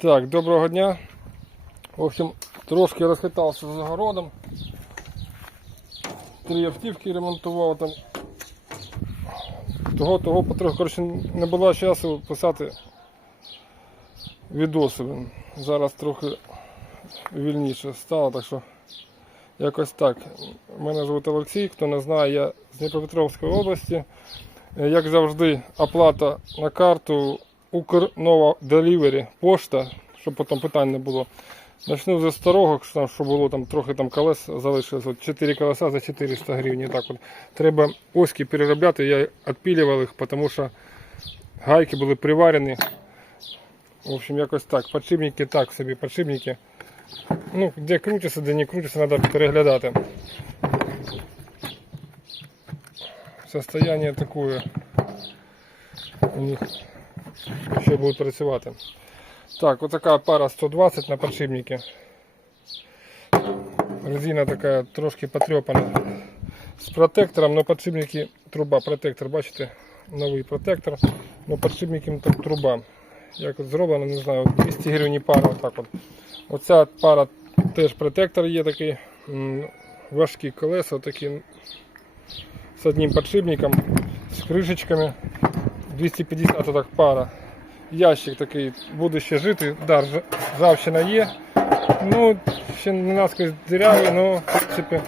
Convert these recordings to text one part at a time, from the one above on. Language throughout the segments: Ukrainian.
Так, доброго дня. В общем, трошки розхитався з огородом. Три автівки ремонтував там. Того, того потроху, коротше, не було часу писати відоси. Зараз трохи вільніше стало, так що якось так. Мене звуть Олексій, хто не знає, я з Дніпропетровської області. Як завжди, оплата на карту Укрнова Делівері, пошта, щоб потім питань не було. Начну зі старого, що було там трохи там колес залишилось. От 4 колеса за 400 гривень. Так от. Треба оськи переробляти, я відпілював їх, тому що гайки були приварені. В общем, якось так. Подшипники так собі, подшипники. Ну, де крутиться, де не крутиться, треба переглядати. Состояние такое у них ще будуть працювати. Так, вот такая пара 120 на подшипнике. Резина такая трошки потрепана. З протектором, но подшипники труба, протектор, бачите, новий протектор, но подшипники тут труба. Як от зроблено, не знаю, 200 гривень пара. Отак от. Оця пара теж протектор є такий. Важкі колеса такі з одним подшипником, з кришечками. 250 так пара. Ящик такий буде ще жити. Да, рж- ржавчина є. Ну, ще не наскрізь дирявий, але в принципі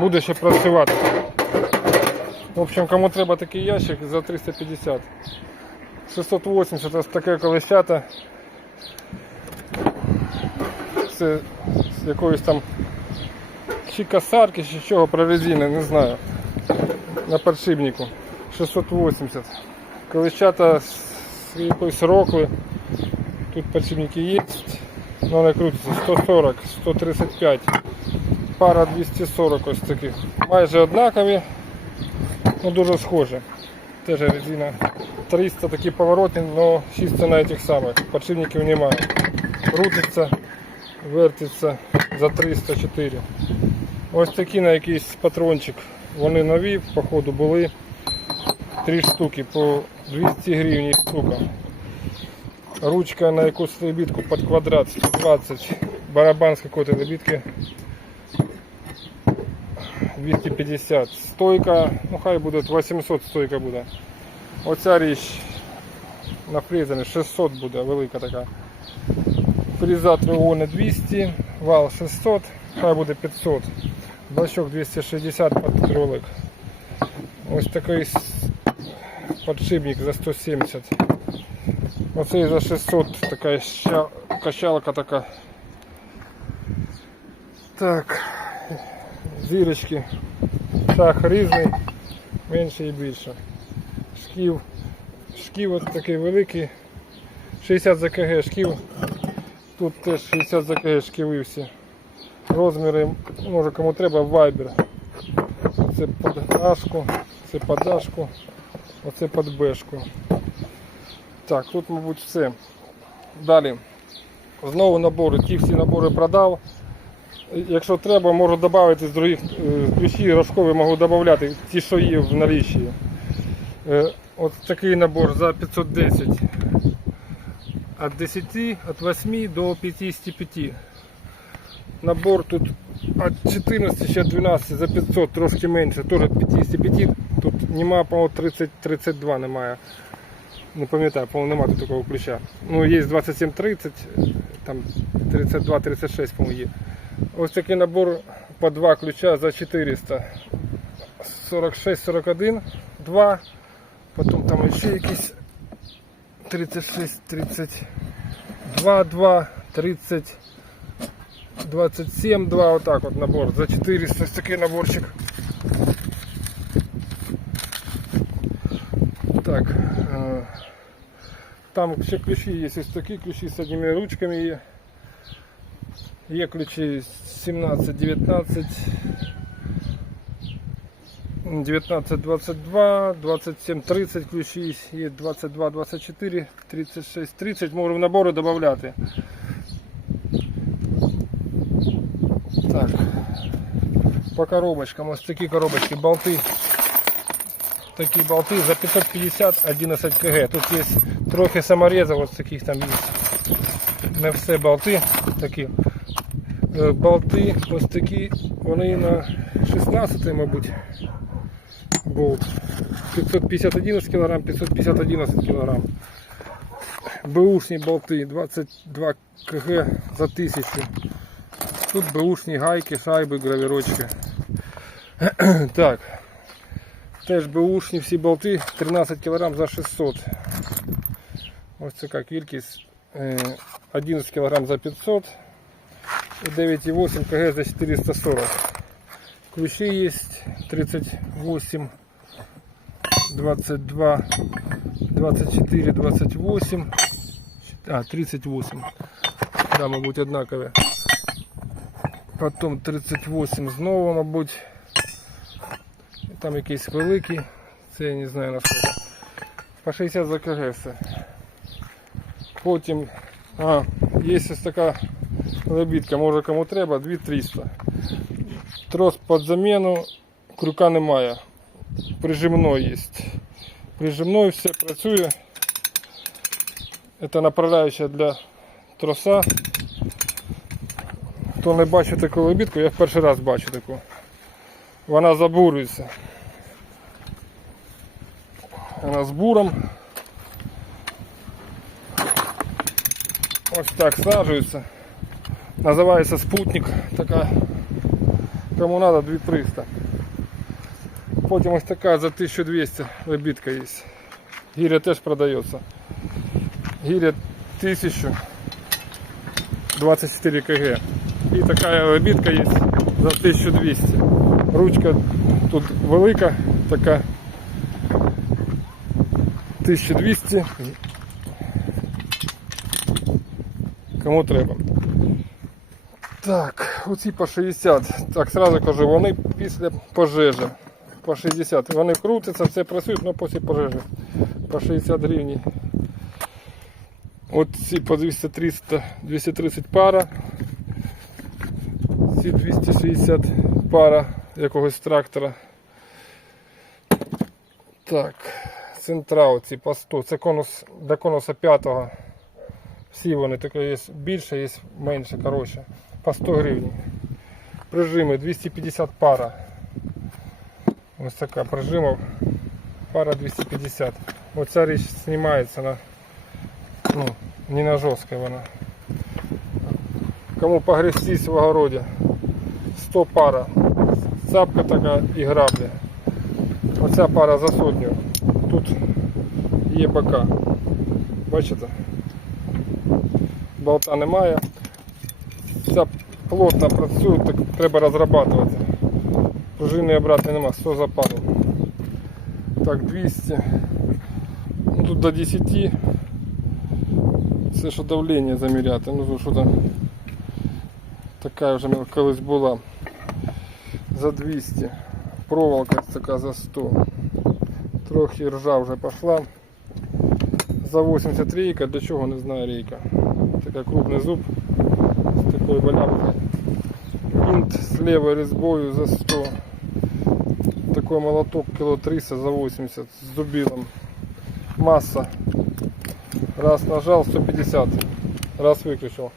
буде ще працювати. В общем, кому треба такий ящик за 350. 680 ось таке колещата. Це з якоїсь там чи косарки, чи чого прорезини, не знаю. На подшипнику. 680. Колещата з якоїсь рокли. Тут подшипники є. Но вони крутяться 140, 135. Пара 240 ось таких. Майже однакові, ну дуже схожі. Теж резина 300 такі поворотні, але чисто на этих самих. Подшипників немає. Крутиться, вертиться за 304. Ось такі на якийсь патрончик. Вони нові, походу були. Три штуки по 200 гривень штука. Ручка на якусь лебідку під квадрат 120. Барабан з какой-то лебідки 250. Стойка, ну хай буде 800 стойка буде. Оця річ на фрезері 600 буде, велика така. Фреза треугольна 200, вал 600, хай буде 500. Бачок 260 під кролик. Ось такий с- подшипник за 170. Оцей за 600 така ща- качалка така. Так. Зірочки. Шах різний, менше і більше. Шків. Шків от такий великий. 60 за КГ шків. Тут теж 60 за КГ шківи всі. Розміри, може кому треба, вайбер. Це під Ашку, це під Ашку, оце під Бешку. Так, тут, мабуть, все. Далі. Знову набори. Ті всі набори продав. Якщо треба, можу додати з других е, ключі рожкові можу додати ті, що є в налічі. Е, От такий набор за 510. От 10, от 8 до 55. Набор тут от 14 ще 12 за 500, трошки менше, теж 55. Тут нема, по 30-32 немає. Не пам'ятаю, по-моєму, немає тут такого ключа. Ну, є 27-30, там 32-36, по-моєму, є. Ось такий набор по два ключа за 400. 46-41, 2. Потім там ще якісь 36, 32, 2, 30, 27, 2, отак от набор. За 400 ось такий наборчик. Так. е, Там ще ключі є, ось такі ключі з одними ручками є. Є ключі 17, 19, 19, 22, 27, 30 ключі, є 22, 24, 36, 30, можу в набори додати. Так. По коробочкам, ось такі коробочки, болти. Такі болти за 550, 11 кг. Тут є трохи саморезів, ось таких там є. не все болти такі. Е, Болти ось такі, вони на 16 мабуть. Болт. 551 кг, 551 кг. Бушні болти 22 кг за 1000. Тут бушні гайки, шайби, гравірочки. Так. Теж бушні всі болти 13 кг за 600. Ось така кількість. Е, 11 кг за 500 и 9,8 кг за 440. Ключи есть 38, 22, 24, 28, а 38. Да, мабуть, однакові. Потім 38 знову, мабуть. Там якийсь великий. Це я не знаю наскільки. По 60 за кг все. Потім, а, є ось така лебідка, може кому треба, 2300. Трос під заміну, крюка немає. Прижимной є. Прижимной все працює. Це направляюча для троса. Хто не бачив таку лебідку, я в перший раз бачу таку. Вона забурюється. Вона з буром. Ось так саджується. Називається спутник. Така. Кому надо 2300. Потім ось така за 1200 лебідка є. Гіря теж продається. Гіря 1000 24 кг. І така лебідка є за 1200. Ручка тут велика, така 1200. Кому треба. Так, оці по 60. Так, сразу кажу, вони після пожежі. По 60. Вони крутяться, все працюють, але після пожежі. По 60 гривень. От ці по 200-300, 230 пара. Ці 260 пара якогось трактора. Так, централ ці по 100. Це конус до конуса 5. Всі вони таке є більше, є менше, коротше. По 100 гривень. Прижими 250 пара. Ось така прижимов. Пара 250. Оця річ знімається на ну, не на жорстка вона. Кому погрестись в огороді. 100 пара. Цапка така і грабля. Оця пара за сотню. Тут є бока. Бачите? Болта немає. Ця плотно працює, так треба розрабатувати. Пружини обратно нема, 100 за. Так, 200. Ну, тут до 10. Це що давлення заміряти. Ну що там така вже колись була. За 200. Проволока така за 100. Трохи ржа вже пішла. За 80 рейка, для чого не знаю рейка. Така крупний зуб з такою балявкою. Винт з лівою різьбою за 100. Такой молоток кило 300 за 80 с зубилом. Масса. Раз нажал 150. Раз выключил.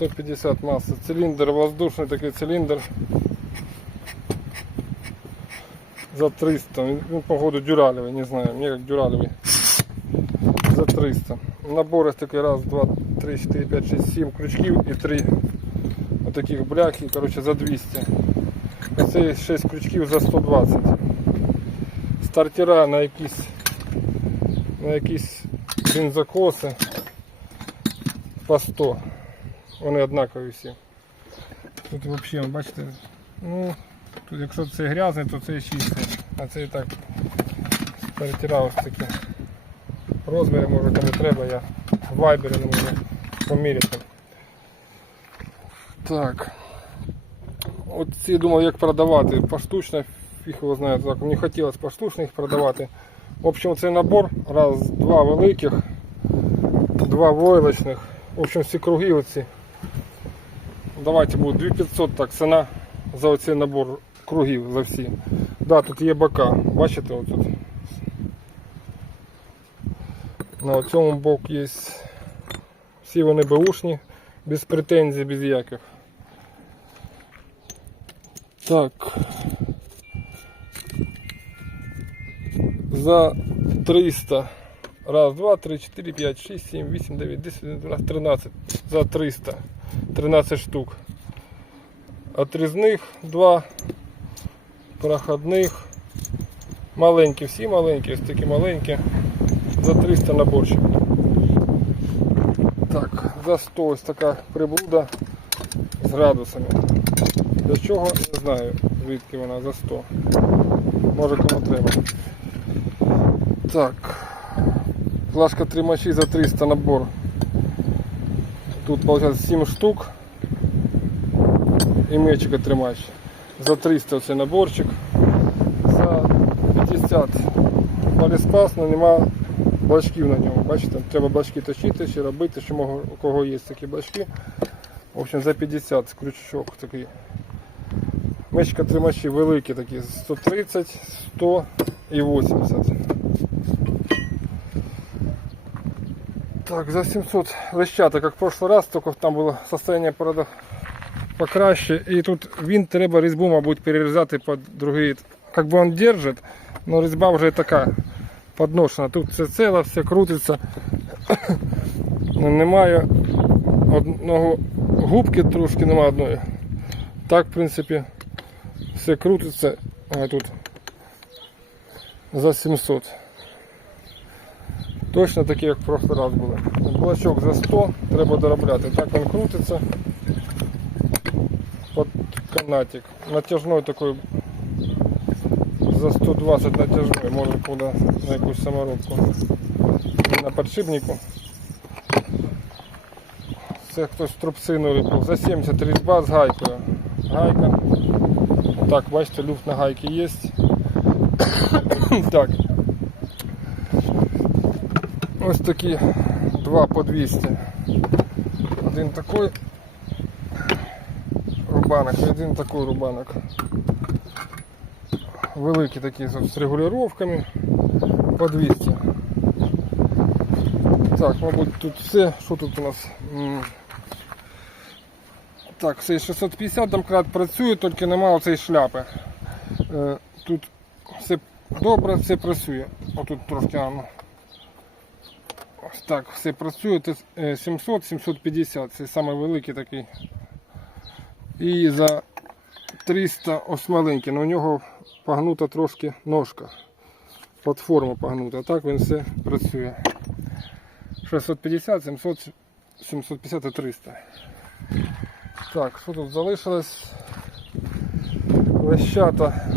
150 масса. Цилиндр воздушный такой цилиндр. За 300. Ну, походу дюралевый, не знаю. Мне как дюралевый. За 300. Набор есть такой раз, два, три, четыре, пять, шесть, семь крючків и три таких бляхи, короче, за 200. Оце 6 крючків за 120. Стартера на якісь на якісь бензокоси по 100. Вони однакові всі. Тут взагалі, бачите, ну, тут якщо це грязний, то це чистий. А це і так стартера ось такі. Розміри може кому треба, я в вайбері не можу поміряти. Так. От ці думав, як продавати. Поштучно, фіг його знає, так. Мені хотілося поштучно їх продавати. В общем, цей набор, раз, два великих, два войлочних. В общем, всі круги оці. Давайте буде 2500 так, ціна за оцей набор кругів за всі. Да, тут є бока. Бачите, отут. На цьому боку є. Всі вони беушні, без претензій, без яких. Так. За 300. Раз, два, три, четыре, пять, шесть, семь, восемь, девять, десять, двенадцать, тринадцать. За 300. 13 штук. Отрізних два. Проходних. Маленькі, всі маленькі, ось такі маленькі. За 300 наборчик. Так, за 100 ось така приблуда з градусами. Для чого не знаю, звідки вона за 100. Може кому треба. Так. Флажка тримачі за 300 набор. Тут виходить 7 штук. І мечика тримач. За 300 оцей наборчик. За 50 поліспас, але нема бачків на ньому. Бачите, треба бачки точити, ще робити, що мого- у кого є такі бачки. В общем, за 50 крючок такий. Мечка тримачі великі такі, 130, 100 і 80. Так, за 700 лещата, как в прошлый раз, только там было состояние правда покраще. І тут він треба різьбу, мабуть, перерізати під другий. Как бы он держит, но різьба вже така подношена. Тут все цело, все крутиться. Ну, Немає одного губки трошки немає одної. Так, в принципі, все крутиться. А тут за 700. Точно такі, як в прошлый раз були. Блочок за 100, треба доробляти. Так він крутиться. Под канатик. Натяжной такой за 120 натяжной, може куди на якусь саморобку. На подшипнику. Це хтось трубцину ліпив. За 70 різьба з гайкою. Гайка. Так, бачите, люфт на гайки є. так. Ось такі два по 200. Один такий рубанок, і один такий рубанок. Великі такі з регулюваннями по 200. Так, мабуть, тут все. Що тут у нас? Так, цей 650 домкрат працює, тільки немає оцеї шляпи. Е, Тут все добре, все працює. Отут трошки Ось так, все працює. 700-750, це самий великий такий. І за 300 ось маленький, але у нього погнута трошки ножка. Платформа погнута. Так він все працює. 650, 700, 750 і 300. Так, що тут залишилось? Лещата.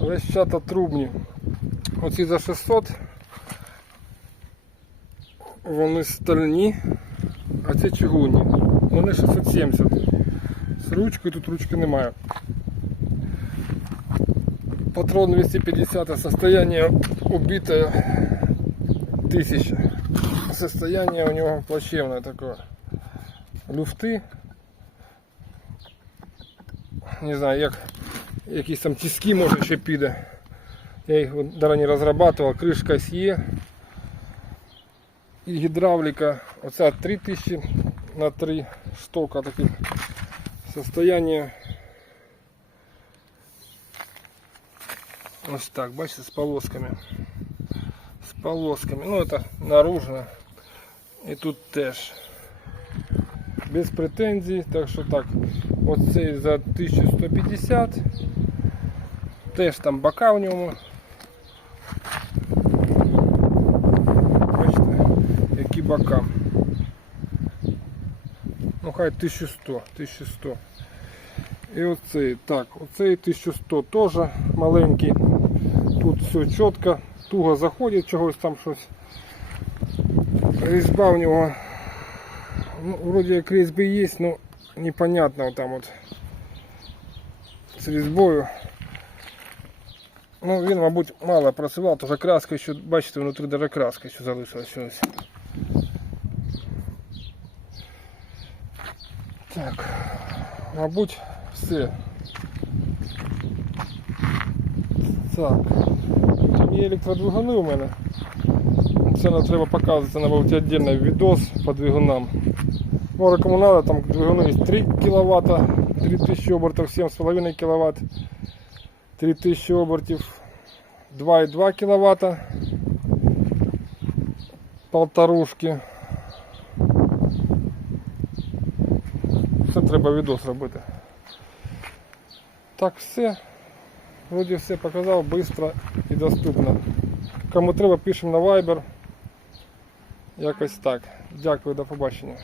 Лещата трубні. Оці за 600. Вони стальні, а ці чугунні. Вони 670. З ручкою тут ручки немає. Патрон 250, состояние убитое 1000. Состояние у него плачевное такое. Люфти. Не знаю, як якісь там тиски може ще піде. Я їх не розрабатував, кришка є. І гідравліка, оця 3000 на 3 штока таких состояние. Ось так, бачите, з полосками. З полосками. Ну это наружно. І тут теж. Без претензій, так що так. Оцей за 1150. Теж там бока в ньому. Бачите, які бока. Ну хай 1100, 1100. І оцей, так, оцей 1100 теж маленький. Тут все чітко, туго заходить, чогось там щось. Різьба у нього, ну, вроде як різьби є, но непонятно вот там от з різьбою. Ну, він, мабуть, мало працював, тож краска ще, бачите, внутрі даже краска ще залишилась щось. Так, мабуть, все. Так. Є електродвигуни у мене. Це не треба показувати, мабуть віддільний відос по двигунам. Кому надо, там двигуни є 3 кВт, 3000 обертів, 7,5 кВт, 3000 обертів, 2,2 кВт, полторушки. Все треба відос робити. Так, все. Вроді все показав, швидко і доступно. Кому треба, пишемо на Viber. Якось так. Дякую, до побачення.